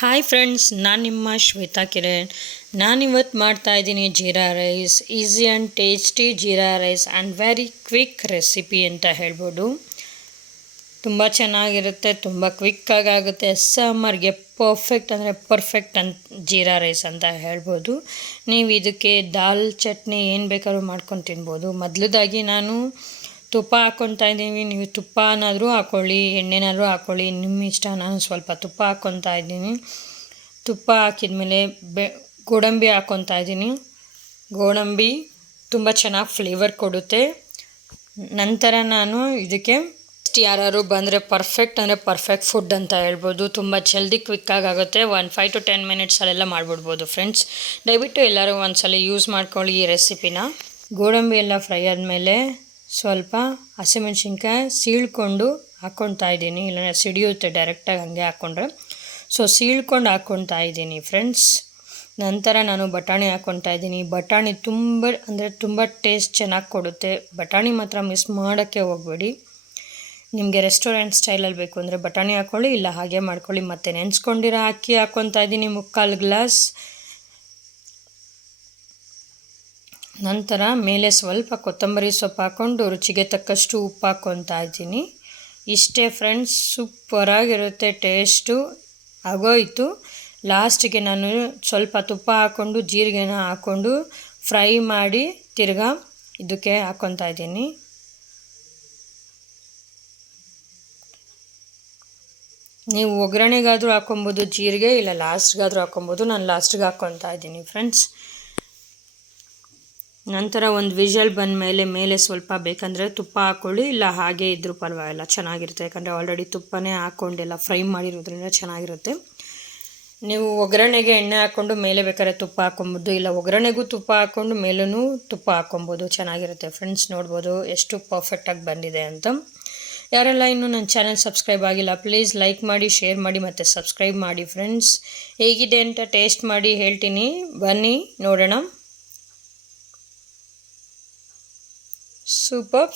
Hi friends, ನಾನು ನಿಮ್ಮ ಶ್ವೇತಾ ಕಿರಣ್. ನಾನಿವತ್ತು ಮಾಡ್ತಾಯಿದ್ದೀನಿ jeera rice. Easy and tasty jeera rice and very quick recipe ಅಂತ ಹೇಳ್ಬೋದು. ತುಂಬ ಚೆನ್ನಾಗಿರುತ್ತೆ, ತುಂಬ ಕ್ವಿಕ್ಕಾಗಿ ಆಗುತ್ತೆ. ಸಮ್ಮರ್ಗೆ ಪರ್ಫೆಕ್ಟ್ ಅಂದರೆ ಪರ್ಫೆಕ್ಟ್ ಜೀರಾ ರೈಸ್ ಅಂತ ಹೇಳ್ಬೋದು. ನೀವು ಇದಕ್ಕೆ ದಾಲ್ ಚಟ್ನಿ ಏನು ಬೇಕಾದ್ರೂ ಮಾಡ್ಕೊಂಡು ತಿನ್ಬೋದು. ಮೊದಲದಾಗಿ ನಾನು ತುಪ್ಪ ಹಾಕ್ಕೊತಾ ಇದ್ದೀವಿ. ನೀವು ತುಪ್ಪನಾದರೂ ಹಾಕ್ಕೊಳ್ಳಿ, ಎಣ್ಣೆನಾದರೂ ಹಾಕ್ಕೊಳ್ಳಿ, ನಿಮ್ಮ ಇಷ್ಟ. ನಾನು ಸ್ವಲ್ಪ ತುಪ್ಪ ಹಾಕ್ಕೊತಾ ಇದ್ದೀನಿ. ತುಪ್ಪ ಹಾಕಿದ್ಮೇಲೆ ಗೋಡಂಬಿ ಹಾಕ್ಕೊತಾ ಇದ್ದೀನಿ. ಗೋಡಂಬಿ ತುಂಬ ಚೆನ್ನಾಗಿ ಫ್ಲೇವರ್ ಕೊಡುತ್ತೆ. ನಂತರ ನಾನು ಇದಕ್ಕೆ ಯಾರು ಬಂದರೆ ಪರ್ಫೆಕ್ಟ್ ಅಂದರೆ ಪರ್ಫೆಕ್ಟ್ ಫುಡ್ ಅಂತ ಹೇಳ್ಬೋದು. ತುಂಬ ಜಲ್ದಿ ಕ್ವಿಕ್ಕಾಗಿ ಆಗುತ್ತೆ. 5 to 10 ಮಿನಿಟ್ಸಲ್ಲೆಲ್ಲ ಮಾಡಿಬಿಡ್ಬೋದು ಫ್ರೆಂಡ್ಸ್. ದಯವಿಟ್ಟು ಎಲ್ಲರೂ ಒಂದ್ಸಲ ಯೂಸ್ ಮಾಡ್ಕೊಳ್ಳಿ ಈ ರೆಸಿಪಿನ. ಗೋಡಂಬಿ ಎಲ್ಲ ಫ್ರೈ ಆದಮೇಲೆ ಸ್ವಲ್ಪ ಹಸಿಮೆಣ್ಸಿನ್ಕಾಯಿ ಸೀಳ್ಕೊಂಡು ಹಾಕ್ಕೊತಾ ಇದ್ದೀನಿ, ಇಲ್ಲಾಂದರೆ ಸಿಡಿಯುತ್ತೆ ಡೈರೆಕ್ಟಾಗಿ ಹಾಗೆ ಹಾಕ್ಕೊಂಡ್ರೆ. ಸೊ ಸೀಳ್ಕೊಂಡು ಹಾಕ್ಕೊತಾ ಇದ್ದೀನಿ ಫ್ರೆಂಡ್ಸ್. ನಂತರ ನಾನು ಬಟಾಣಿ ಹಾಕ್ಕೊತಾ ಇದ್ದೀನಿ. ಬಟಾಣಿ ತುಂಬ ಟೇಸ್ಟ್ ಚೆನ್ನಾಗಿ ಕೊಡುತ್ತೆ. ಬಟಾಣಿ ಮಾತ್ರ ಮಿಸ್ ಮಾಡೋಕ್ಕೆ ಹೋಗಬೇಡಿ. ನಿಮಗೆ ರೆಸ್ಟೋರೆಂಟ್ ಸ್ಟೈಲಲ್ಲಿ ಬೇಕು ಅಂದರೆ ಬಟಾಣಿ ಹಾಕ್ಕೊಳ್ಳಿ, ಇಲ್ಲ ಹಾಗೆ ಮಾಡ್ಕೊಳ್ಳಿ. ಮತ್ತು ನೆನೆಸ್ಕೊಂಡಿರೋ ಅಕ್ಕಿ ಹಾಕ್ಕೊತಾ ಇದ್ದೀನಿ 3/4 ಗ್ಲಾಸ್. ನಂತರ ಮೇಲೆ ಸ್ವಲ್ಪ ಕೊತ್ತಂಬರಿ ಸೊಪ್ಪು ಹಾಕ್ಕೊಂಡು ರುಚಿಗೆ ತಕ್ಕಷ್ಟು ಉಪ್ಪು ಹಾಕ್ಕೊತಾ ಇದ್ದೀನಿ. ಇಷ್ಟೇ ಫ್ರೆಂಡ್ಸ್, ಸೂಪರಾಗಿರುತ್ತೆ ಟೇಸ್ಟು. ಆಗೋಯಿತು. ಲಾಸ್ಟಿಗೆ ನಾನು ಸ್ವಲ್ಪ ತುಪ್ಪ ಹಾಕ್ಕೊಂಡು ಜೀರಿಗೆನ ಹಾಕ್ಕೊಂಡು ಫ್ರೈ ಮಾಡಿ ತಿರ್ಗಾ ಇದಕ್ಕೆ ಹಾಕ್ಕೊತಾ ಇದ್ದೀನಿ. ನೀವು ಒಗ್ಗರಣೆಗಾದರೂ ಹಾಕ್ಕೊಬೋದು ಜೀರಿಗೆ, ಇಲ್ಲ ಲಾಸ್ಟ್ಗಾದರೂ ಹಾಕ್ಕೊಬೋದು. ನಾನು ಲಾಸ್ಟಿಗೆ ಹಾಕ್ಕೊತಾ ಇದ್ದೀನಿ ಫ್ರೆಂಡ್ಸ್. ನಂತರ ಒಂದು ವಿಷಲ್ ಬಂದ ಮೇಲೆ ಸ್ವಲ್ಪ ಬೇಕಂದರೆ ತುಪ್ಪ ಹಾಕ್ಕೊಳ್ಳಿ, ಇಲ್ಲ ಹಾಗೆ ಇದ್ರೂ ಪರವಾಗಿಲ್ಲ, ಚೆನ್ನಾಗಿರುತ್ತೆ. ಯಾಕಂದರೆ ಆಲ್ರೆಡಿ ತುಪ್ಪನೇ ಹಾಕ್ಕೊಂಡೆಲ್ಲ ಫ್ರೈ ಮಾಡಿರೋದ್ರಿಂದ ಚೆನ್ನಾಗಿರುತ್ತೆ. ನೀವು ಒಗ್ಗರಣೆಗೆ ಎಣ್ಣೆ ಹಾಕ್ಕೊಂಡು ಮೇಲೆ ಬೇಕಾದ್ರೆ ತುಪ್ಪ ಹಾಕ್ಕೊಬೋದು, ಇಲ್ಲ ಒಗ್ಗರಣೆಗೂ ತುಪ್ಪ ಹಾಕ್ಕೊಂಡು ಮೇಲೂ ತುಪ್ಪ ಹಾಕ್ಕೊಬೋದು, ಚೆನ್ನಾಗಿರುತ್ತೆ ಫ್ರೆಂಡ್ಸ್. ನೋಡ್ಬೋದು ಎಷ್ಟು ಪರ್ಫೆಕ್ಟಾಗಿ ಬಂದಿದೆ ಅಂತ. ಯಾರೆಲ್ಲ ಇನ್ನೂ ನನ್ನ ಚಾನಲ್ ಸಬ್ಸ್ಕ್ರೈಬ್ ಆಗಿಲ್ಲ, ಪ್ಲೀಸ್ ಲೈಕ್ ಮಾಡಿ, ಶೇರ್ ಮಾಡಿ ಮತ್ತು ಸಬ್ಸ್ಕ್ರೈಬ್ ಮಾಡಿ ಫ್ರೆಂಡ್ಸ್. ಹೇಗಿದೆ ಅಂತ ಟೇಸ್ಟ್ ಮಾಡಿ ಹೇಳ್ತೀನಿ, ಬನ್ನಿ ನೋಡೋಣ. ಸೂಪರ್ಬ್.